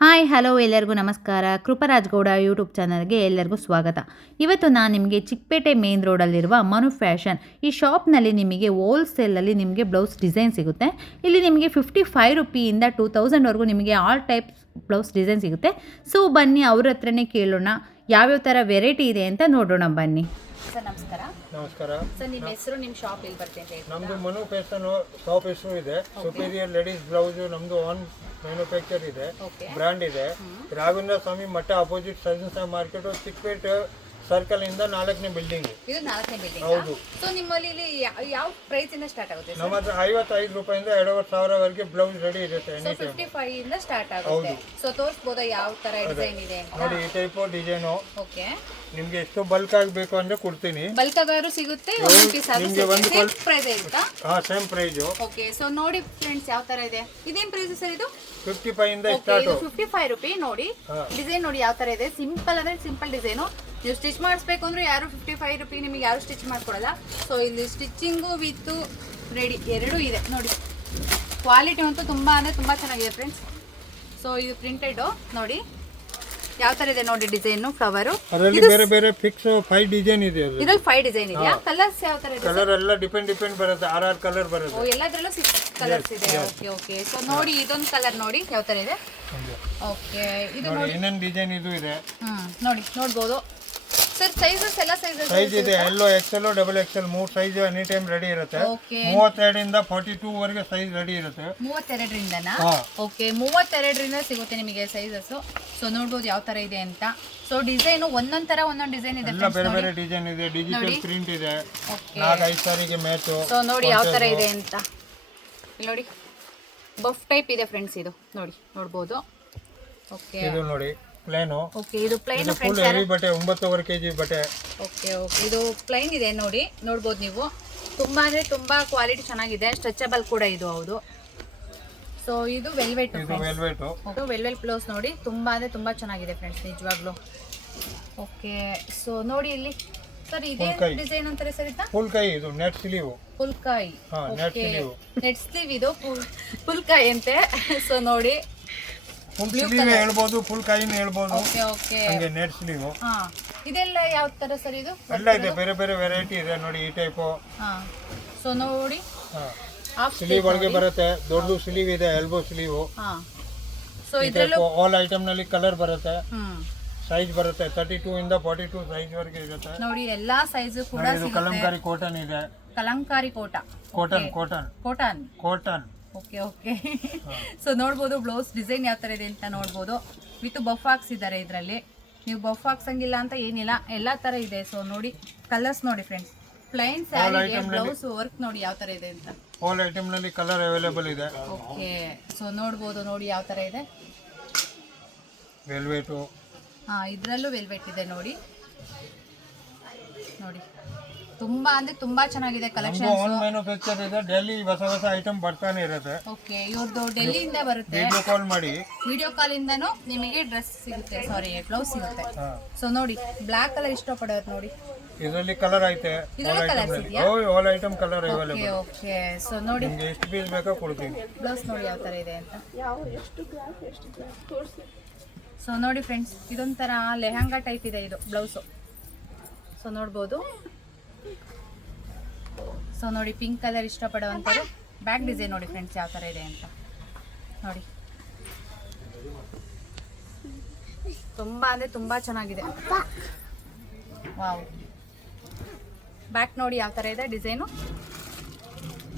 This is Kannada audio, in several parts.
ಹಾಯ್ ಹಲೋ ಎಲ್ಲರಿಗೂ ನಮಸ್ಕಾರ. ಕೃಪರಾಜ್ ಗೌಡ ಯೂಟ್ಯೂಬ್ ಚಾನಲ್ಗೆ ಎಲ್ಲರಿಗೂ ಸ್ವಾಗತ. ಇವತ್ತು ನಾನು ನಿಮಗೆ ಚಿಕ್ಕಪೇಟೆ ಮೇನ್ ರೋಡಲ್ಲಿರುವ ಮನು ಫ್ಯಾಷನ್ ಈ ಶಾಪ್ನಲ್ಲಿ ನಿಮಗೆ ಹೋಲ್ಸೇಲಲ್ಲಿ ನಿಮಗೆ ಬ್ಲೌಸ್ ಡಿಸೈನ್ ಸಿಗುತ್ತೆ. ಇಲ್ಲಿ ನಿಮಗೆ 55 ರೂಪಿಯಿಂದ 2000ವರೆಗೂ ನಿಮಗೆ ಆಲ್ ಟೈಪ್ ಬ್ಲೌಸ್ ಡಿಸೈನ್ ಸಿಗುತ್ತೆ. ಸೊ ಬನ್ನಿ ಅವ್ರ ಹತ್ರನೇ ಕೇಳೋಣ ಯಾವ್ಯಾವ ಥರ ವೆರೈಟಿ ಇದೆ ಅಂತ ನೋಡೋಣ ಬನ್ನಿ. ಸರ್ ನಮಸ್ಕಾರ. ನಮಸ್ಕಾರ ಸರ್ ನಿಮ್ಮ ಹೆಸರು, ನಿಮ್ಮ ಶಾಪ್ ಎಲ್ಲಿ ಬರ್ತದೆ? ನಮ್ಮದು ಮನು ಫ್ಯಾಷನ್ ಶಾಪ್ ಹೆಸರು ಇದೆ. ಸುಪೀರಿಯರ್ ಲೇಡೀಸ್ ಬ್ಲೌಸ್ ನಮ್ಮದು ಆನ್ ಮ್ಯಾನುಫ್ಯಾಕ್ಚರ್ ಇದೆ, ಬ್ರ್ಯಾಂಡ್ ಇದೆ. Raghavendra Swami Mutt opposite surgeons market Chickpet circle ಇಂದ 4ನೇ ಬಿಲ್ಡಿಂಗ್. ಇದು 4ನೇ ಬಿಲ್ಡಿಂಗ್. ಹೌದು. ಸೊ ನಿಮ್ಮಲ್ಲಿ ಇಲ್ಲಿ ಯಾವ ಪ್ರೈಸ್ ಇಂದ ಸ್ಟಾರ್ಟ್ ಆಗುತ್ತೆ? ನಮ್ಮ ಹತ್ರ 55 ರೂಪಾಯಿಂದ 2,500 ವರೆಗೆ ಬ್ಲೌಸ್ ರೆಡಿ ಇರುತ್ತೆ. ಸೊ 55 ಇಂದ ಸ್ಟಾರ್ಟ್ ಆಗುತ್ತೆ. ಸೊ ತೋರಿಸಬಹುದಾ ಯಾವ ತರ ಡಿಸೈನ್ ಇದೆ ಅಂತ? ನೋಡಿ ಈ ಟೈಪ್ ಡಿಸೈನು. ಓಕೆ. ನಿಮಗೆ ಎಷ್ಟು ಬಲ್ಕ್ ಆಗಬೇಕು ಅಂದ್ರೆ ಕೊಡ್ತೀನಿ. ಬಲ್ಕ್ ಆಗಾರು ಸಿಗುತ್ತೆ, ಒಂದು ಪೀಸ್ ಆಗುತ್ತೆ. ಸೇಮ್ ಪ್ರೈಸ್ ಇರುತ್ತಾ? ಹಾ, ಸೇಮ್ ಪ್ರೈಸ್. ಓಕೆ. ಸೊ ನೋಡಿ ಫ್ರೆಂಡ್ಸ್ ಯಾವ ತರ ಇದೆ. ಇದೇನ್ ಪ್ರೈಸ್ ಸರ್ ಇದು? 55 ಇಂದ ಓಕೆ. ಇದು 55 ರೂಪಾಯಿ. ನೋಡಿ ಡಿಸೈನ್ ನೋಡಿ ಯಾವ ತರ ಇದೆ. ಸಿಂಪಲ್ ಅಂದ್ರೆ ಸಿಂಪಲ್ ಡಿಸೈನು. ನೀವು ಸ್ಟಿಚ್ ಮಾಡಿಸ್ಬೇಕು ಅಂದ್ರೆ ಯಾರು 55 ರೂಪಾಯಿ ನಿಮಗೆ ಯಾರು ಸ್ಟಿಚ್ ಮಾಡ್ಕೊಡಲ್ಲ. ಸೊ ಇಲ್ಲಿ ಸ್ಟಿಚಿಂಗು ವಿತ್ ರೆಡಿ ಎರಡೂ ಇದೆ. ನೋಡಿ ಕ್ವಾಲಿಟಿ ಅಂತೂ ತುಂಬಾ ಅಂದ್ರೆ ತುಂಬಾ ಚೆನ್ನಾಗಿದೆ ಫ್ರೆಂಡ್ಸ್. ಸೊ ಇದು ಪ್ರಿಂಟೆಡ್ ನೋಡಿ ಯಾವ ತರ ಇದೆ ನೋಡಿ ಡಿಸೈನು, ಫ್ಲವರು. ಅದರಲ್ಲಿ ಬೇರೆ ಬೇರೆ ಫಿಕ್ಸ್ 5 ಡಿಸೈನ್ ಇದೆ. ಇದ್ರಲ್ಲಿ 5 ಡಿಸೈನ್ ಇದೆಯಾ? ಕಲರ್ಸ್ ಯಾವ ತರ ಇದೆ? ಕಲರ್ ಎಲ್ಲ ಡಿಪೆಂಡ್ ಬರುತ್ತೆ. 6 ಕಲರ್ ಬರುತ್ತೆ. ಓ, ಎಲ್ಲದರಲ್ಲೂ 6 ಕಲರ್ಸ್ ಇದೆ. Okay okay. ಸೊ ನೋಡಿ ಇದೊಂದು ಕಲರ್ ನೋಡಿ ಯಾವ ತರ ಇದೆ. ಓಕೆ. ಇದು ನೋಡಿ ಇನ್ನೊಂದು ಡಿಸೈನ್ ಇದು ಇದೆ. ನೋಡಿ ನೋಡ್ಬೋದು ಸರ್. ಸೈಜಸ್ ಎಲ್ಲ ಸೈಜ್ ಇದೆ. ಎಲ್ಲೋ XL, double XL 3 size any time ready ಇರುತ್ತೆ. 32 ಇಂದ 42 ವರೆಗೆ ಸೈಜ್ ರೆಡಿ ಇರುತ್ತೆ. 32 ರಿಂದನಾ? ಓಕೆ. 32 ರಿಂದ ಸಿಗುತ್ತೆ ನಿಮಗೆ ಸೈಜಸ್. ಸೊ ನೋಡ್ಬೋದು ಯಾವ ತರ ಇದೆ ಅಂತ. ಸೊ ಡಿಸೈನ್ ಒಂದೊಂದ್ ತರ ಒಂದೊಂದ್ ಡಿಸೈನ್ ಇದೆ. ಎಲ್ಲ ಬೇರೆ ಬೇರೆ ಡಿಸೈನ್ ಇದೆ. ಡಿಜಿಟಲ್ ಪ್ರಿಂಟ್ ಇದೆ. 4-5 ಸಾರಿಗೆ ಮ್ಯಾಚ್. ಸೊ ನೋಡಿ ಯಾವ ತರ ಇದೆ ಅಂತ. ಇಲ್ಲಿ ನೋಡಿ ಬಫ್ ಟೈಪ್ ಇದೆ ಫ್ರೆಂಡ್ಸ್. ಇದು ನೋಡಿ ನೋಡ್ಬೋದು. ಓಕೆ. ಇದು ನೋಡಿ ಪ್ಲೇನ್. ಓಕೆ. ಇದು ಪ್ಲೈನ್ ಫುಲ್ ಹೆವಿ ಬಟ್ಟೆ 9 kg ಬಟ್ಟೆ. Okay okay. ಇದು ಪ್ಲೈನ್ ಇದೆ ನೋಡಿ ನೋಡ್ಬೋದು ನೀವು. ತುಂಬಾ ಅಂದ್ರೆ ತುಂಬಾ ಕ್ವಾಲಿಟಿ ಚೆನ್ನಾಗಿದೆ. ಸ್ಟ್ರೆಚಬಲ್ ಕೂಡ ಇದು. ಹೌದು. ಸೊ ಇದು ವೆಲ್ವೆಟ್. ಇದು ವೆಲ್ವೆಟ್. ಇದು ವೆಲ್ವೆಟ್ ಬ್ಲೌಸ್ ನೋಡಿ ತುಂಬಾ ಅಂದ್ರೆ ತುಂಬಾ ಚೆನ್ನಾಗಿದೆ ಫ್ರೆಂಡ್ಸ್ ನಿಜವಾಗ್ಲೂ. ಓಕೆ. ಸೊ ನೋಡಿ ಇಲ್ಲಿ ಸರ್ ಇದೇ ಡಿಸೈನ್ ಅಂತಾರೆ ಸರ್ ಇದನ್ನ? ಫುಲ್ ಕೈ. ಇದು ನೆಟ್ ಸ್ಲೀವ್. ಫುಲ್ ಕೈ. Net sleeve. ನೆಟ್ ಸ್ಲೀವ್ ಇದು ಫುಲ್ ಕೈ ಅಂತೆ. ಸೊ ನೋಡಿ ಫುಲ್ ಸ್ಲೀವ್ ಹೇಳ್ಬೋದು, ಫುಲ್ ಕೈನ ಹೇಳ್ಬೋದು. Okay okay. ಹಂಗೆ ನೆಟ್ ಸ್ಲೀವ್. ಹಾ. ಇದೆಲ್ಲ ಯಾವ ತರ ಸರ್ ಇದು? ಎಲ್ಲ ಇದೆ. ಬೇರೆ ಬೇರೆ ವೆರೈಟಿ ಇದೆ ನೋಡಿ ಈ ಟೈಪ್. ಹಾ. ಸೊ ನೋಡಿ ಸ್ಲೀವ್ ಒಳಗೆ ಬರುತ್ತೆ. ದೊಡ್ಡ ಸ್ಲೀವ್ ಇದೆ, ಎಲ್ಬೋ ಸ್ಲೀವ್. ಹಾ. ಸೊ ಇದರಲ್ಲೂ ಆಲ್ ಐಟಮ್ ನಲ್ಲಿ ಕಲರ್ ಬರುತ್ತೆ. ಸೈಜ್ ಬರುತ್ತೆ 32 ಇಂದ 42 ಸೈಜ್ ವರೆಗೆ ಇರುತ್ತೆ. ನೋಡಿ ಎಲ್ಲಾ ಸೈಜ್ ಕೂಡ ಇದು ಕಲಂಕಾರಿ ಕಾಟನ್ ಇದೆ. Kalamkari cotton. Cotton. Okay okay. So ನೋಡ್ಬೋದು ಬ್ಲೌಸ್ ಡಿಸೈನ್ ಯಾವ ತರ ಇದೆ ಅಂತ ನೋಡ್ಬೋದು. ವಿತ್ ಬಫ್ ಹಾಕ್ಸಿದ್ದಾರೆ ಇದರಲ್ಲಿ. ನೀವು ಬಫ್ ಹಾಕ್ಸಂಗಿಲ್ಲ ಅಂತ ಏನಿಲ್ಲ, ಎಲ್ಲಾ ತರ ಇದೆ. ಸೊ ನೋಡಿ ಕಲರ್ಸ್ ನೋಡಿ friends. Plain sari blouse work ನೋಡಿ ಯಾವ ತರ ಇದೆ ಅಂತ. ಆಲ್ ಐಟಮ್ ನಲ್ಲಿ ಕಲರ್ ಅವೈಲೇಬಲ್ ಇದೆ. ಓಕೆ. ಸೊ ನೋಡ್ಬೋದು ನೋಡಿ ಯಾವ ತರ ಇದೆ. ವೆಲ್ವೆಟ್. ಹಾ, ಇದ್ರಲ್ಲೂ ವೆಲ್ವೆಟ್ ಇದೆ ನೋಡಿ. ನೋಡಿ ತುಂಬಾ ಅಂದ್ರೆ ತುಂಬಾ ಚೆನ್ನಾಗಿದೆ ಕಲೆಕ್ಷನ್. ಓನ್ ಮ್ಯಾನುಫ್ಯಾಕ್ಚರ್ ಇದೆ. ಡೆಲ್ಲಿ ಹೊಸ ಐಟಮ್ ಬರ್ತಾನೆ ಇರುತ್ತೆ. ಓಕೆ. ಇವ್ರದ್ದು ಡೆಲ್ಲಿಯಿಂದ ಬರುತ್ತೆ. ವಿಡಿಯೋ ಕಾಲ್ ಮಾಡಿ. ವಿಡಿಯೋ ಕಾಲ್ ಇಂದನೂ ನಿಮಗೆ ಡ್ರೆಸ್ ಸಿಗುತ್ತೆ, ಸಾರಿ ಬ್ಲೌಸ್ ಸಿಗುತ್ತೆ. ಸೊ ನೋಡಿ ಬ್ಲಾಕ್ ಕಲರ್ ಇಷ್ಟಪಡೋರು ನೋಡಿ. ಇದರಲ್ಲಿ ಕಲರ್ ಐತೆ. All item colour available. Okay. So ನೋಡಿ ನಿಮಗೆ ಎಷ್ಟು ಪೀಸ್ ಬೇಕೋ ಕೊಡ್ತೀನಿ. ಬ್ಲೌಸ್ ನೋಡಿ ಯಾವ ತರ ಇದೆ ಅಂತ. ಸೊ ನೋಡಿ ಫ್ರೆಂಡ್ಸ್ ಇದೊಂಥರ ಲೆಹಂಗಾ ಟೈಪ್ ಇದೆ ಇದು ಬ್ಲೌಸು. ಸೊ ನೋಡ್ಬೋದು. ಸೊ ನೋಡಿ ಪಿಂಕ್ ಕಲರ್ ಇಷ್ಟಪಡುವಂಥದ್ದು. ಬ್ಯಾಕ್ ಡಿಸೈನ್ ನೋಡಿ ಫ್ರೆಂಡ್ಸ್ ಯಾವ ಥರ ಇದೆ ಅಂತ ನೋಡಿ. ತುಂಬ ಅಂದರೆ ತುಂಬ ಚೆನ್ನಾಗಿದೆ. ವಾವ್. ಬ್ಯಾಕ್ ನೋಡಿ ಯಾವ ಥರ ಇದೆ ಡಿಸೈನು.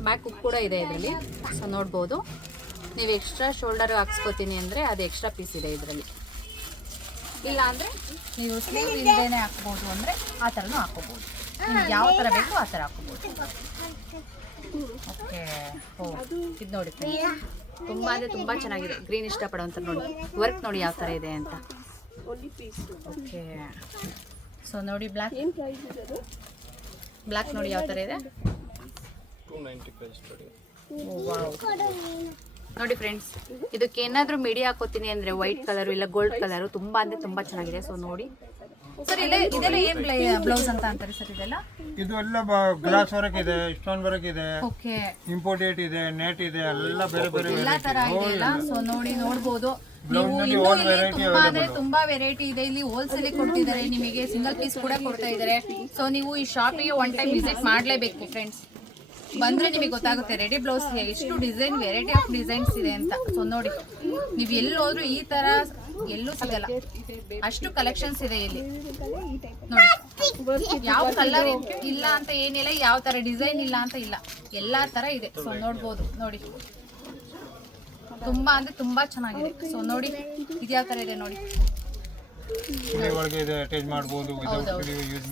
ಬ್ಯಾಕ್ ಕೂಡ ಇದೆ ಇದರಲ್ಲಿ. ಸೊ ನೋಡ್ಬೋದು. ನೀವು ಎಕ್ಸ್ಟ್ರಾ ಶೋಲ್ಡರ್ ಹಾಕ್ಸ್ಕೊತೀನಿ ಅಂದರೆ ಅದು ಎಕ್ಸ್ಟ್ರಾ ಪೀಸ್ ಇದೆ ಇದರಲ್ಲಿ. ಇಲ್ಲ ಅಂದರೆ ನೀವು ಸ್ಲೀವ್ ಇಲ್ಲದೇ ಹಾಕ್ಬೋದು ಅಂದರೆ ಆ ಥರನೂ ಹಾಕೋಬೋದು. ನಿಮ್ಗೆ ಯಾವ ಥರ ಬೇಕು ಆ ಥರ ಹಾಕೋಬೋದು. ಓಕೆ. ಓ ಇದು ನೋಡಿ ತುಂಬ ಅಂದರೆ ತುಂಬ ಚೆನ್ನಾಗಿದೆ. ಗ್ರೀನ್ ಇಷ್ಟಪಡೋಂಥ ನೋಡಿ. ವರ್ಕ್ ನೋಡಿ ಯಾವ ಥರ ಇದೆ ಅಂತ. ಓಕೆ. ಸೊ ನೋಡಿ ಬ್ಲ್ಯಾಕ್ ನೋಡಿ ಯಾವ ಥರ ಇದೆ. ವಾವ್. ನೋಡಿ ಫ್ರೆಂಡ್ಸ್ ಇದಕ್ಕೆ ಏನಾದರೂ ಮಿಡಿ ಹಾಕೋತೀನಿ ಅಂದರೆ ವೈಟ್ ಕಲರು ಇಲ್ಲ ಗೋಲ್ಡ್ ಕಲರು ತುಂಬ ಅಂದರೆ ತುಂಬ ಚೆನ್ನಾಗಿದೆ. ಸೊ ನೋಡಿ ಸರ್ ಇದೆಲ್ಲ ಏನು ಬ್ಲೌಸ್ ಅಂತ ಅಂತಾರೆ ಸರ್ ಇದೆಲ್ಲ? ಇದು ಎಲ್ಲ ಗ್ಲಾಸ್ ವರ್ಕ್ ಇದೆ, ಸ್ಟೋನ್ ವರ್ಕ್ ಇದೆ, ಓಕೆ, ಇಂಪೋರ್ಟೆಡ್ ಇದೆ, ನೆಟ್ ಇದೆ, ಎಲ್ಲ ಬೇರೆ ಬೇರೆ ಎಲ್ಲ ತರ ಇದೆಯಲ್ಲ. ಸೊ ನೋಡಿ ನೋಡ್ಬೋದು ನೀವು ಬ್ಲೌಸ್ ನಲ್ಲಿ ಇನ್ನೂ ಓನ್ ಇಲ್ಲಿ ವೆರೈಟಿ ತುಂಬಾ ಅಂದ್ರೆ ತುಂಬಾ ವೆರೈಟಿ ಇದೆ. ಇಲ್ಲಿ ಹೋಲ್ಸೇಲ್ ಕೊಡ್ತಿದ್ದಾರೆ, ನಿಮಗೆ ಸಿಂಗಲ್ ಪೀಸ್ ಕೂಡ ಕೊಡ್ತಾ ಇದ್ದಾರೆ. ಸೊ ನೀವು ಈ ಶಾಪಿಗೆ ಒನ್ ಟೈಮ್ ವಿಸಿಟ್ ಮಾಡಲೇಬೇಕು ಫ್ರೆಂಡ್ಸ್. ಬಂದ್ರೆ ನಿಮಗೆ ಗೊತ್ತಾಗುತ್ತೆ ರೆಡಿ ಬ್ಲೌಸ್ ಎಷ್ಟು ಡಿಸೈನ್, ವೆರೈಟಿ ಆಫ್ ಡಿಸೈನ್ಸ್ ಇದೆ ಅಂತ. ಸೊ ನೋಡಿ, ನೀವು ಎಲ್ಲಿ ಹೋದ್ರು ಈ ತರ ಎಲ್ಲೂ ಸಿಗಲ್ಲ, ಅಷ್ಟು ಕಲೆಕ್ಷನ್ಸ್ ಇದೆ ಇಲ್ಲಿ. ನೋಡಿ, ಯಾವ ಕಲರ್ ಇಲ್ಲ ಅಂತ ಏನಿಲ್ಲ, ಯಾವ ತರ ಡಿಸೈನ್ ಇಲ್ಲ ಅಂತ ಇಲ್ಲ, ಎಲ್ಲಾ ತರ ಇದೆ. ಸೊ ನೋಡ್ಬೋದು ನೋಡಿ, ತುಂಬಾ ಅಂದ್ರೆ ತುಂಬಾ ಚೆನ್ನಾಗಿದೆ. ಸೊ ನೋಡಿ, ಇದು ಯಾವ ತರ ಇದೆ ನೋಡಿ. ಸ್ಲೀವ್ ಒಳಗೆ ಇದೆ, ಅಟ್ಯಾಚ್ ಮಾಡಬಹುದು.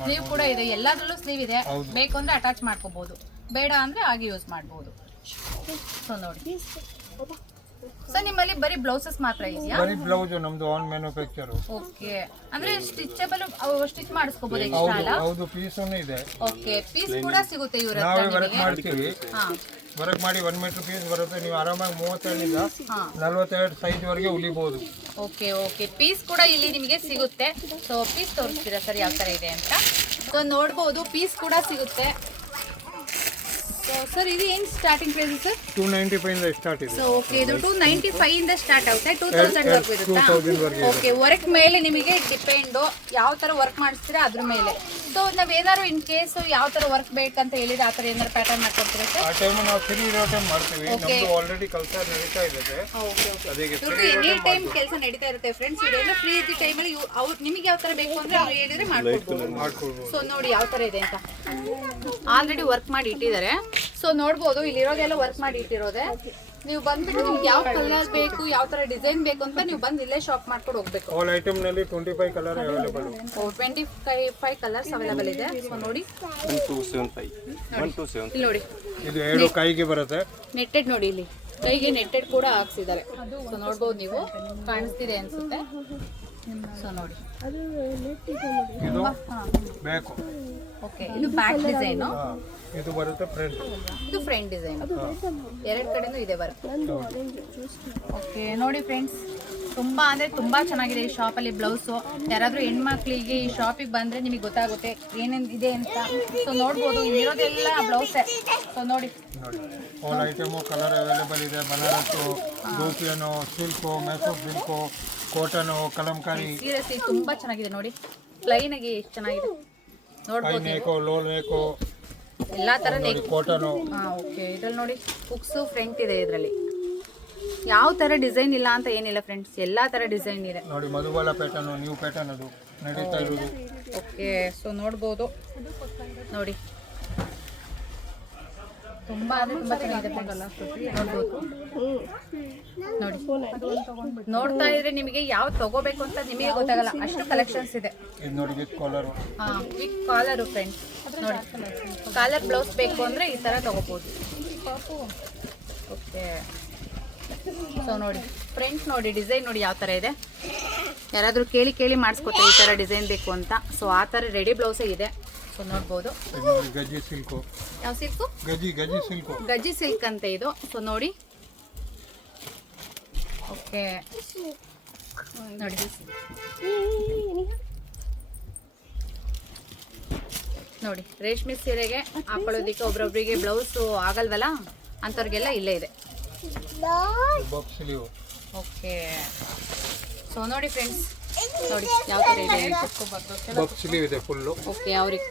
ಸ್ಲೀವ್ ಕೂಡ ಇದೆ, ಎಲ್ಲದರಲ್ಲೂ ಸ್ಲೀವ್ ಇದೆ. ಬೇಕು ಅಂದ್ರೆ ಅಟ್ಯಾಚ್ ಮಾಡ್ಕೋಬಹುದು, ಬೇಡ ಅಂದ್ರೆ ಹಾಗೆ ಯೂಸ್ ಮಾಡಬಹುದು. ಸೊ ನೋಡಿ, ಸೊ ನಿಮ್ಮಲ್ಲಿ ಬರೀ ಬ್ಲೌಸಸ್ ಮಾತ್ರ ಇದೆಯಾ? ಬರೀ ಬ್ಲೌಸ್ ನಮ್ದು ಆನ್ ಮ್ಯಾನುಫ್ಯಾಕ್ಚರ್. ಓಕೆ, ಅಂದ್ರೆ ಸ್ಟಿಚಬಲ್, ಸ್ಟಿಚ್ ಮಾಡಿಸ್ಕೋಬಹುದು ಎಕ್ಸ್ಟ್ರಾ ಅಲ್ಲ? ಹೌದು, ಪೀಸ್ ಇದೆ. ಓಕೆ, ಪೀಸ್ ಕೂಡ ಸಿಗುತ್ತೆ ಇವರ ನಾವೇ ಹತ್ರ ವರ್ಕ್ ನಿಮಗೆ. ಮಾಡ್ತೀವಿ. ಹಾ, ವರ್ಕ್ ಮಾಡಿ 1 ಮೀಟರ್ ಪೀಸ್ ಬರುತ್ತೆ. ನೀವು ಆರಾಮಾಗಿ 32 42 ಸೈಜ್ ವರೆಗೆ ಉಳಿಬಹುದು. ಓಕೆ ಓಕೆ, ಪೀಸ್ ಕೂಡ ಇಲ್ಲಿ ನಿಮಗೆ ಸಿಗುತ್ತೆ. ಸೊ ಪೀಸ್ ತೋರಿಸ್ತೀರಾ ಸರ್ ಯಾವ ತರ ಇದೆ ಅಂತ? ಸೊ ನೋಡ್ಬೋದು, ಪೀಸ್ ಕೂಡ ಸಿಗುತ್ತೆ. ಸರ್ ಇದು ಏನು ಸ್ಟಾರ್ಟಿಂಗ್ ಪ್ರೈಸ್ ಸರ್? 295 ಇಂದ ಸ್ಟಾರ್ಟ್ ಇದೆ. ಸೊ ಓಕೆ, ಇದು 295 ಇಂದ ಸ್ಟಾರ್ಟ್ ಆಗುತ್ತೆ, 2000 ವರೆಗೂ ಇರುತ್ತಾ? 2000 ವರೆಗೆ. ಓಕೆ, ವರ್ಕ್ ಮೇಲೆ ನಿಮಗೆ ಡಿಪೆಂಡ್, ಯಾವ ತರ ವರ್ಕ್ ಮಾಡಿಸ್ತೀರಾ ಅದ್ರ ಮೇಲೆ. ಸೊ ನಾವೇನಾದ್ರು ಇನ್ ಕೇಸ್ ಯಾವ ತರ ವರ್ಕ್ ಬೇಕಂತ ಹೇಳಿದ್ರೆ ಆ ತರ ಏನಾದ್ರು ಪ್ಯಾಟರ್ನ್ ಮಾಡ್ಕೊಡ್ತೀರಾ ಸರ್? ಆ ಟೈಮ್ ನಾವು ಫ್ರೀ ಇರೋ ಟೈಮ್ ಮಾಡ್ತೀವಿ. ನಮ್ದು ಆಲ್ರೆಡಿ ಕೆಲಸ ನಡೀತಾ ಇದೆ. ಓಕೆ ಓಕೆ, ಅದಕ್ಕೆ ಇವ್ರದ್ದು ಎನಿ ಟೈಮ್ ಕೆಲಸ ನಡೀತಾ ಇರುತ್ತೆ ಫ್ರೆಂಡ್ಸ್. ಇವರೆಲ್ಲ ಫ್ರೀ ಇದ್ದ ಟೈಮಲ್ಲಿ ಅವ್ರು ನಿಮಗೆ ಯಾವ ತರ ಬೇಕು ಅಂದ್ರೆ ಅವ್ರು ಹೇಳಿದ್ರೆ ಮಾಡ್ಕೊಡ್ಬೋದು. ಸೊ ನೋಡಿ ಯಾವ ತರ ಇದೆ ಅಂತ, ಆಲ್ರೆಡಿ ವರ್ಕ್ ಮಾಡಿ ಇಟ್ಟಿದ್ದಾರೆ. ಸೊ ನೋಡ್ಬೋದು, ಇಲ್ಲಿರೋದೆಲ್ಲ ವರ್ಕ್ ಮಾಡಿ ಇಟ್ಟಿರೋದೆ. ನೀವು ಬಂದ್ಬಿಟ್ಟು ನಿಮ್ಗೆ ಯಾವ ಕಲರ್ ಬೇಕು, ಯಾವ ತರ ಡಿಸೈನ್ ಬೇಕು ಅಂತ ನೀವು ಬಂದು ಇಲ್ಲೇ ಶಾಪ್ ಮಾಡ್ಕೊಂಡು ಹೋಗ್ಬೇಕು. ಆಲ್ ಐಟಮ್ ನಲ್ಲಿ 25 ಕಲರ್ ಅವೈಲೇಬಲ್. 25 ಕಲರ್ಸ್ ಅವೈಲೇಬಲ್ ಇದೆ. ಸೊ ನೋಡಿ, 1275 ಇಲ್ಲಿ ನೋಡಿ, ಇದು 2 ಕೈಗೆ ಬರುತ್ತೆ. ನೆಟ್ಟೆಡ್ ನೋಡಿ, ಇಲ್ಲಿ ಕೈಗೆ ನೆಟ್ಟೆಡ್ ಕೂಡ ಹಾಕ್ಸಿದ್ದಾರೆ. ಸೊ ನೋಡ್ಬೋದು, ನೀವು ಕಾಣಿಸ್ತಿದೆ ಅನ್ಸುತ್ತೆ. ಸೊ ನೋಡಿ, ಇದು ಬೇಕು. ಓಕೆ, ಇದು ಬ್ಯಾಕ್ ಡಿಸೈನ್, ಇದು ಬರುತ್ತೆ ಫ್ರಂಟ್. ಇದು ಫ್ರಂಟ್ ಡಿಸೈನ್, ಎರಡು ಕಡೆನೂ ಇದೆ ವರ್ಕ್. ಓಕೆ ನೋಡಿ ಫ್ರೆಂಡ್ಸ್, ತುಂಬಾ ಅಂದ್ರೆ ತುಂಬಾ ಚೆನ್ನಾಗಿದೆ ಈ ಶಾಪಲ್ಲಿ ಬ್ಲೌಸು. ಯಾರಾದ್ರೂ ಹೆಣ್ಮಕ್ಳಿಗೆ ಈ ಶಾಪಿಗೆ ಬಂದ್ರೆ ನಿಮಗೆ ಗೊತ್ತಾಗುತ್ತೆ ಏನೇನು ಇದೆ ಅಂತ. ಸೊ ನೋಡ್ಬೋದು, ಇಲ್ಲಿರೋದೆಲ್ಲ ಬ್ಲೌಸೇ. ಸೊ ನೋಡಿ, ಆಲ್ ಐಟಮ್ ಕಲರ್ ಅವೈಲೇಬಲ್ ಇದೆ. ಬನಾರಸ್ಸು, ದೋಸಿಯನು, silk, Mysore silk, cotton, Kalamkari. Seriously ತುಂಬಾ ಚೆನ್ನಾಗಿದೆ ನೋಡಿ, ಪ್ಲೈನ್ ಆಗಿ ಎಷ್ಟು ಚೆನ್ನಾಗಿದೆ ನೋಡ್ಬೋದು. ನೇಕೋ, ಲೋ ನೇಕೋ, ಎಲ್ಲಾ ತರ ಕಾಟನು. ಓಕೆ, ಇದ್ರಲ್ಲಿ ನೋಡಿ ಹುಕ್ಸು ಫ್ರಂಟ್ ಇದೆ. ಇದರಲ್ಲಿ ಯಾವ ತರ ಡಿಸೈನ್ ಇಲ್ಲ ಅಂತ ಏನಿಲ್ಲ ಫ್ರೆಂಡ್ಸ್, ಎಲ್ಲಾ ತರ ಡಿಸೈನ್ ಇದೆ ನೋಡಿ. ಮಧುಬಾಲ ಪ್ಯಾಟರ್ನ್, ನ್ಯೂ ಪ್ಯಾಟರ್ನ್ ಅದು ನಡೀತಾ ಇರೋದು. ಓಕೆ, ಸೊ ನೋಡ್ಬೋದು ನೋಡಿ, ತುಂಬಾ ಅಂದ್ರೆ ತುಂಬಾ ಚೆನ್ನಾಗಿದೆ ನೋಡ್ಬೋದು. ನೋಡಿ, ನೋಡ್ತಾ ಇದ್ರೆ ನಿಮಗೆ ಯಾವ ತಗೋಬೇಕು ಅಂತ ನಿಮಗೆ ಗೊತ್ತಾಗಲ್ಲ, ಅಷ್ಟು ಕಲೆಕ್ಷನ್ಸ್ ಇದೆ. ಇದು ನೋಡಿ, with collar. With collar friends. ನೋಡಿ, ಕಾಲರ್ ಬ್ಲೌಸ್ ಬೇಕು ಅಂದ್ರೆ ಈ ತರ ತಗೋಬಹುದು. ಓಕೆ, ಸೊ ನೋಡಿ ಫ್ರೆಂಡ್ಸ್, ನೋಡಿ ಡಿಸೈನ್ ನೋಡಿ ಯಾವ ತರ ಇದೆ. ಯಾರಾದ್ರೂ ಕೇಳಿ ಮಾಡಿಸ್ಕೊತಾರೆ ಈ ತರ ಡಿಸೈನ್ ಬೇಕು ಅಂತ. ಸೊ ಆ ತರ ರೆಡಿ ಬ್ಲೌಸೇ ಇದೆ. ಸೊ ನೋಡ್ಬೋದು, ಗಜ್ಜಿ ಸಿಲ್ಕು. ಯಾವ ಸಿಲ್ಕು? ಗಜ್ಜಿ ಸಿಲ್ಕು, ಗಜ್ಜಿ ಸಿಲ್ಕ್ ಅಂತ ಇದು. ಸೊ ನೋಡಿ, ಓಕೆ ನೋಡಿ, ನೋಡಿ ರೇಷ್ಮೆ ಸೀರೆಗೆ ಹಾಕೊಳ್ಳೋದಿಕ್ಕೆ ಒಬ್ರೊಬ್ರಿಗೆ ಬ್ಲೌಸು ಆಗಲ್ವಲ್ಲ ಅಂಥವ್ರಿಗೆಲ್ಲ ಇಲ್ಲೇ ಇದೆ. Box sleeve. ಓಕೆ, ಸೊ ನೋಡಿ ಫ್ರೆಂಡ್ಸ್, ನೋಡಿ ಯಾವ ಥರ ಇದೆ. ಬಾಕ್ಸ್ ಸ್ಲೀವ್ ಇದೆ ಫುಲ್ಲು. ಓಕೆ, ಅವ್ರಿಗೆ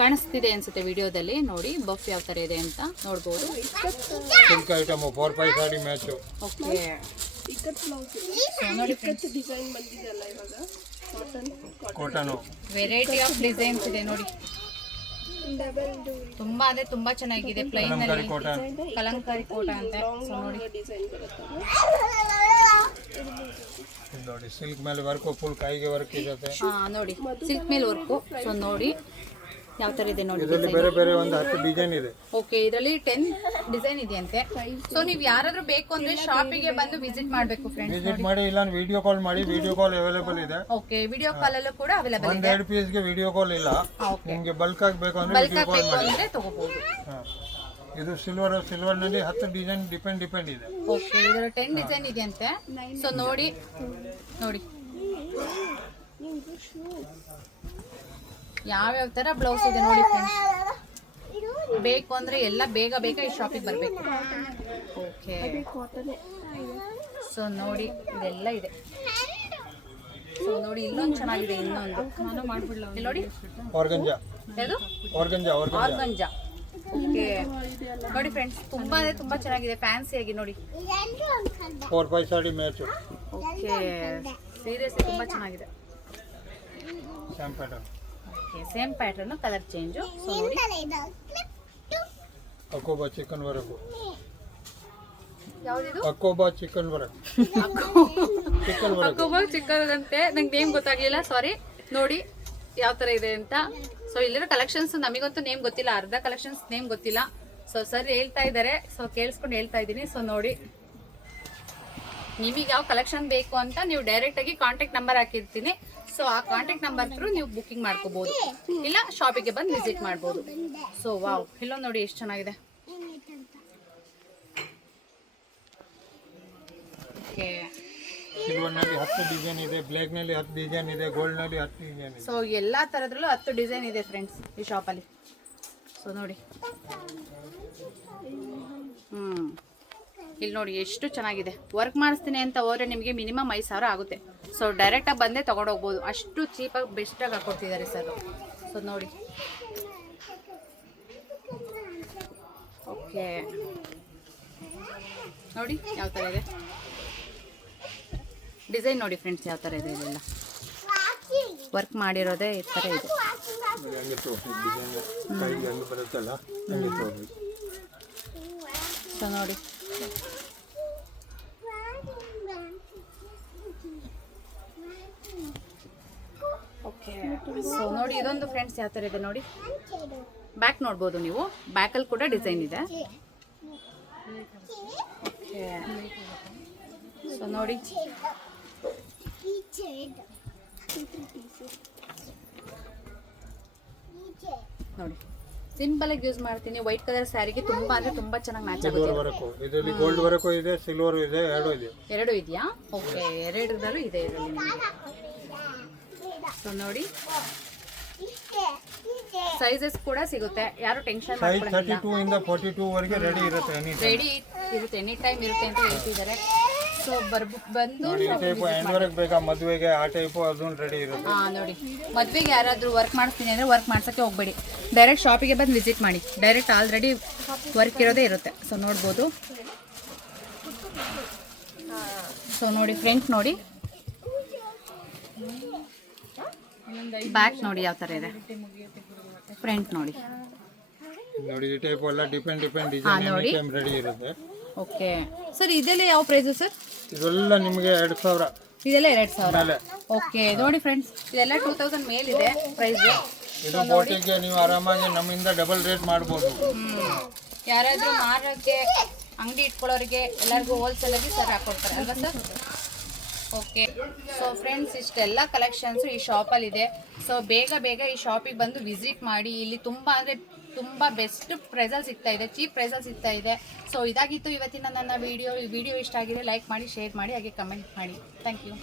ಕಾಣಿಸ್ತಿದೆ ಅನ್ಸುತ್ತೆ ವಿಡಿಯೋದಲ್ಲಿ. ನೋಡಿ ಬಫ್ ಯಾವ ಥರ ಇದೆ ಅಂತ ನೋಡ್ಬೋದು. ಸಿಲ್ಕ್ ಐಟಮ್ 4-5 ಸಾರಿ ಮ್ಯಾಚು. ಓಕೆ, ನೋಡಿ ಕಾಟನು, ವೆರೈಟಿ ಆಫ್ ಡಿಸೈನ್ಸ್ ಇದೆ ನೋಡಿ. ತುಂಬಾ ಅಂದ್ರೆ ತುಂಬಾ ಚೆನ್ನಾಗಿದೆ. ಪ್ಲೈನ್ ಅಲ್ಲಿ ಕಲಂಕಾರಿ ಕೋಟ ಅಂತ. ಸೊ ನೋಡಿ, ನೋಡಿ ಸಿಲ್ಕ್ ಮೇಲೆ ವರ್ಕ್, ಫುಲ್ ಕೈಗೆ ವರ್ಕ್ ಇರುತ್ತೆ. ನೋಡಿ ಸಿಲ್ಕ್ ಮೇಲೆ ವರ್ಕು. ಸೊ ನೋಡಿ ಯಾವ ತರ ಇದೆ ನೋಡಿ. ಇದರಲ್ಲಿ ಬೇರೆ ಬೇರೆ ಒಂದು 10 ಡಿಸೈನ್ ಇದೆ. ಓಕೆ, ಇದರಲ್ಲಿ 10 ಡಿಸೈನ್ ಇದೆಯಂತೆ. ಸೊ ನೀವು ಯಾರಾದ್ರೂ ಬೇಕು ಅಂದ್ರೆ ಶಾಪಿಗೆ ಬಂದು ವಿಸಿಟ್ ಮಾಡಬೇಕು ಫ್ರೆಂಡ್ಸ್. ವಿಸಿಟ್ ಮಾಡಿ, ಇಲ್ಲ ವಿಡಿಯೋ ಕಾಲ್ ಮಾಡಿ. ವಿಡಿಯೋ ಕಾಲ್ ಅವೈಲೇಬಲ್ ಇದೆ. ಓಕೆ, ವಿಡಿಯೋ ಕಾಲ್ ಅಲ್ಲೂ ಕೂಡ ಅವೈಲೇಬಲ್ ಇದೆ. 1-2 ಪೀಸ್ ಗೆ ವಿಡಿಯೋ ಕಾಲ್ ಇಲ್ಲ. ನಿಮಗೆ ಬಲ್ಕ್ ಆಗಿ ಬೇಕು ಅಂದ್ರೆ ಬಲ್ಕ್ ವಿಡಿಯೋ ಕಾಲ್ ಬೇಕು ಮಾಡಿ. ಅಂದ್ರೆ ತಗೋಬಹುದು. ಇದು ಸಿಲ್ವರ್ ನಲ್ಲಿ 10 ಡಿಸೈನ್ ಡಿಪೆಂಡ್ ಇದೆ. ಓಕೆ, ಇದರ 10 ಡಿಸೈನ್ ಇದೆಯಂತೆ. ಸೊ ನೋಡಿ ಯಾವ್ಯಾವ ತರ ಬ್ಲೌಸ್ ಇದೆ ನೋಡಿ ಫ್ರೆಂಡ್ಸ್. ಬೇಕು ಅಂದ್ರೆ ಎಲ್ಲ ಬೇಗ ಈ ಶಾಪಿಗೆ ಬರಬೇಕು. ಓಕೆ, ಸೊ ನೋಡಿ ಇದೆಲ್ಲ ಇದೆ. ಸೊ ನೋಡಿ ಇಲ್ಲೊಂದು ಚೆನ್ನಾಗಿದೆ, ಇನ್ನೊಂದು ಇಲ್ಲಿ ನೋಡಿ ಆರ್ಗಂಜಾ ಯಾವುದು ಆರ್ಗಂಜಾ ಆರ್ಗಂಜಾ. ಓಕೆ ನೋಡಿ ಫ್ರೆಂಡ್ಸ್, ತುಂಬಾ ಅಂದ್ರೆ ತುಂಬಾ ಚೆನ್ನಾಗಿದೆ, ಫ್ಯಾನ್ಸಿ ಆಗಿ ನೋಡಿ. 4-5 ಸಾಡಿ ಮ್ಯಾಚ್. ಓಕೆ ಸೀರಿಯಸ್ಲಿ ತುಂಬಾ ಚೆನ್ನಾಗಿದೆ. Same pattern. Okay same pattern, colour change. So ನೋಡಿ ಅಕೋಬಾ ಚಿಕನ್ ವರ್ಕ್. ಯಾವ್ದಿದು ಅಕೋಬಾ ಚಿಕನ್ ವರ್ಕ್. ಚಿಕನ್ ವರ್ಕ್. ಅಕೋಬಾ ಚಿಕನ್ ಅಂತೆ, ನಂಗೆ ನೇಮ್ ಗೊತ್ತಾಗ್ಲಿಲ್ಲ, ಸಾರಿ. ನೋಡಿ ಯಾವ ತರ ಇದೆ ಅಂತ. ಸೊ ಇಲ್ಲಿರೋ ಕಲೆಕ್ಷನ್ಸ್ ನಮಗಂತೂ ನೇಮ್ ಗೊತ್ತಿಲ್ಲ, ಅರ್ಧ ಕಲೆಕ್ಷನ್ಸ್ ನೇಮ್ ಗೊತ್ತಿಲ್ಲ. ಸೊ ಸರ್ ಹೇಳ್ತಾ ಇದ್ದಾರೆ, ಸೊ ಕೇಳಿಸ್ಕೊಂಡು ಹೇಳ್ತಾ ಇದ್ದೀನಿ. ಸೊ ನೋಡಿ, ನಿಮಗೆ ಯಾವ ಕಲೆಕ್ಷನ್ ಬೇಕು ಅಂತ ನೀವು ಡೈರೆಕ್ಟ್ ಆಗಿ ಕಾಂಟ್ಯಾಕ್ಟ್ ನಂಬರ್ ಹಾಕಿರ್ತೀನಿ. ಸೊ ಆ ಕಾಂಟ್ಯಾಕ್ಟ್ ನಂಬರ್ ಥ್ರೂ ನೀವು ಬುಕಿಂಗ್ ಮಾಡ್ಕೋಬಹುದು, ಇಲ್ಲ ಶಾಪಿಗೆ ಬಂದು ವಿಸಿಟ್ ಮಾಡ್ಬೋದು. ಸೊ ವಾವ್, ಇಲ್ಲೊಂದು ನೋಡಿ ಎಷ್ಟು ಚೆನ್ನಾಗಿದೆ. ಓಕೆ ಸಿಲ್ವರ್ ನಲ್ಲಿ 10 ಡಿಸೈನ್ ಇದೆ, ಬ್ಲಾಕ್ ನಲ್ಲಿ 10 ಡಿಸೈನ್ ಇದೆ, ಗೋಲ್ಡ್ ನಲ್ಲಿ 10 ಡಿಸೈನ್ ಇದೆ. ಸೊ ಎಲ್ಲಾ ತರದ್ರಲ್ಲೂ 10 ಡಿಸೈನ್ ಇದೆ ಫ್ರೆಂಡ್ಸ್ ಈ ಶಾಪಲ್ಲಿ. ಸೊ ನೋಡಿ, ಇಲ್ಲಿ ನೋಡಿ ಎಷ್ಟು ಚೆನ್ನಾಗಿದೆ. ವರ್ಕ್ ಮಾಡಿಸ್ತೀನಿ ಅಂತ ಹೋದ್ರೆ ನಿಮಗೆ ಮಿನಿಮಮ್ 5,000 ಆಗುತ್ತೆ. ಸೊ ಡೈರೆಕ್ಟಾಗಿ ಬಂದೇ ತೊಗೊಂಡೋಗ್ಬೋದು, ಅಷ್ಟು ಚೀಪಾಗಿ ಬೆಸ್ಟಾಗಿ ಹಾಕೊಡ್ತಿದ್ದಾರೆ ಸರ್. ಸೊ ನೋಡಿ, ಓಕೆ ನೋಡಿ ಯಾವ ಥರ ಇದೆ ಡಿಸೈನ್. ನೋಡಿ ಫ್ರೆಂಡ್ಸ್ ಯಾವ ಥರ ಇದೆ, ಇದೆಲ್ಲ ವರ್ಕ್ ಮಾಡಿರೋದೇ ಈ ಥರ ಇದೆ. ಸೊ ನೋಡಿ, ಓಕೆ ಸೊ ನೋಡಿ ಇದೊಂದು ಫ್ರೆಂಡ್ಸ್ ಯಾವ ಥರ ಇದೆ ನೋಡಿ. ಬ್ಯಾಕ್ ನೋಡ್ಬೋದು ನೀವು, ಬ್ಯಾಕಲ್ಲಿ ಕೂಡ ಡಿಸೈನ್ ಇದೆ. ಓಕೆ ಸೊ ನೋಡಿ, ನೋಡಿ ಸಿಂಪಲ್ ಆಗಿ ಯೂಸ್ ಮಾಡ್ತೀನಿ. ವೈಟ್ ಕಲರ್ ಸ್ಯಾರಿಗೆ ತುಂಬಾ ಅಂದ್ರೆ ತುಂಬಾ ಚೆನ್ನಾಗಿ ಮ್ಯಾಚ್ ಆಗುತ್ತೆ. ಇದರಲ್ಲಿ ಗೋಲ್ಡ್ ವರ್ಕ್ ಇದೆ, ಸಿಲ್ವರ್ ಇದೆ, ಎರಡು ಇದೆಯಾ? ಓಕೆ, ಎರಡರಲ್ಲೂ ಇದೆ ಇದರಲ್ಲಿ ನಿಮಗೆ. ಸೊ ನೋಡಿ, ಸೈಜಸ್ ಕೂಡ ಸಿಗುತ್ತೆ, ಯಾರು ಟೆನ್ಷನ್ ಮಾಡ್ಕೊಳ್ಳಿ. 32 ಇಂದ 42 ವರೆಗೆ ರೆಡಿ ಇರುತ್ತೆ, ರೆಡಿ ಇರುತ್ತೆ, ಎನಿ ಟೈಮ್ ಇರುತ್ತೆ ಅಂತ ಹೇಳ್ತಿದ್ದಾರೆ. ಸೊ ಬಂದು ಹ್ಯಾಂಡ್ ವರ್ಕ್ ಬೇಕಾ ಮದುವೆಗೆ, ಆ ಟೈಪ್ ಅದೊಂದು ರೆಡಿ ಇರುತ್ತೆ. ನೋಡಿ, ಮದುವೆಗೆ ಯಾರಾದರೂ ವರ್ಕ್ ಮಾಡಿಸ್ತೀನಿ ಅಂದರೆ ವರ್ಕ್ ಮಾಡ್ಸೋಕ್ಕೆ ಹೋಗಬೇಡಿ, ಡೈರೆಕ್ಟ್ ಶಾಪಿಗೆ ಬಂದು ವಿಸಿಟ್ ಮಾಡಿ. ಡೈರೆಕ್ಟ್ ಆಲ್ರೆಡಿ ವರ್ಕ್ ಇರೋದೇ ಇರುತ್ತೆ. ಸೊ ನೋಡ್ಬೋದು. ಸೊ ನೋಡಿ ಫ್ರೆಂಡ್ಸ್, ನೋಡಿ ಬ್ಯಾಕ್ ನೋಡಿ ಯಾವ ಥರ ಇದೆ, ಫ್ರಂಟ್ ನೋಡಿ. ನೋಡಿ ಈ ಟೈಪ್ ಎಲ್ಲ ಡಿಪೆಂಡ್ ಡಿಸೈನ್ ರೆಡಿ ಇರುತ್ತೆ. ಓಕೆ ಸರ್, ಇದೆಲ್ಲ ಯಾವ ಪ್ರೈಸು ಸರ್? ಇದೆಲ್ಲ ನಿಮಗೆ 2,000. ಇದೆಲ್ಲ 2,000. ಓಕೆ ನೋಡಿ ಫ್ರೆಂಡ್ಸ್, ಇದೆಲ್ಲ 2,000 ಮೇಲಿದೆ ಪ್ರೈಸ್. ಇದು ಬೋಟಿಗೆ ನೀವು ಆರಾಮಾಗಿ ನಮ್ಮಿಂದ ಡಬಲ್ ರೇಟ್ ಮಾಡ್ಬೋದು. ಯಾರಾದರೂ ಮಾರೋಕ್ಕೆ, ಅಂಗಡಿ ಇಟ್ಕೊಳ್ಳೋರಿಗೆ ಎಲ್ಲರಿಗೂ ಹೋಲ್ಸೇಲ್ ಆಗಿ ಸರ್ ಹಾಕೊಡ್ತಾರೆ ಅಲ್ವಾ ಸರ್? ಓಕೆ ಸೊ ಫ್ರೆಂಡ್ಸ್, ಇಷ್ಟೆಲ್ಲ ಕಲೆಕ್ಷನ್ಸು ಈ ಶಾಪಲ್ಲಿದೆ. ಸೊ ಬೇಗ ಈ ಶಾಪಿಗೆ ಬಂದು ವಿಸಿಟ್ ಮಾಡಿ. ಇಲ್ಲಿ ತುಂಬ ಅಂದರೆ ತುಂಬ ಬೆಸ್ಟ್ ಪ್ರೈಸಲ್ಲಿ ಸಿಗ್ತಾ ಇದೆ, ಚೀಪ್ ಪ್ರೈಸಲ್ಲಿ ಸಿಗ್ತಾ ಇದೆ. ಸೊ ಇದಾಗಿತ್ತು ಇವತ್ತಿನ ನನ್ನ ವಿಡಿಯೋ. ಈ ವಿಡಿಯೋ ಇಷ್ಟ ಆಗಿದೆ ಲೈಕ್ ಮಾಡಿ, ಶೇರ್ ಮಾಡಿ, ಹಾಗೆ ಕಮೆಂಟ್ ಮಾಡಿ. Thank you.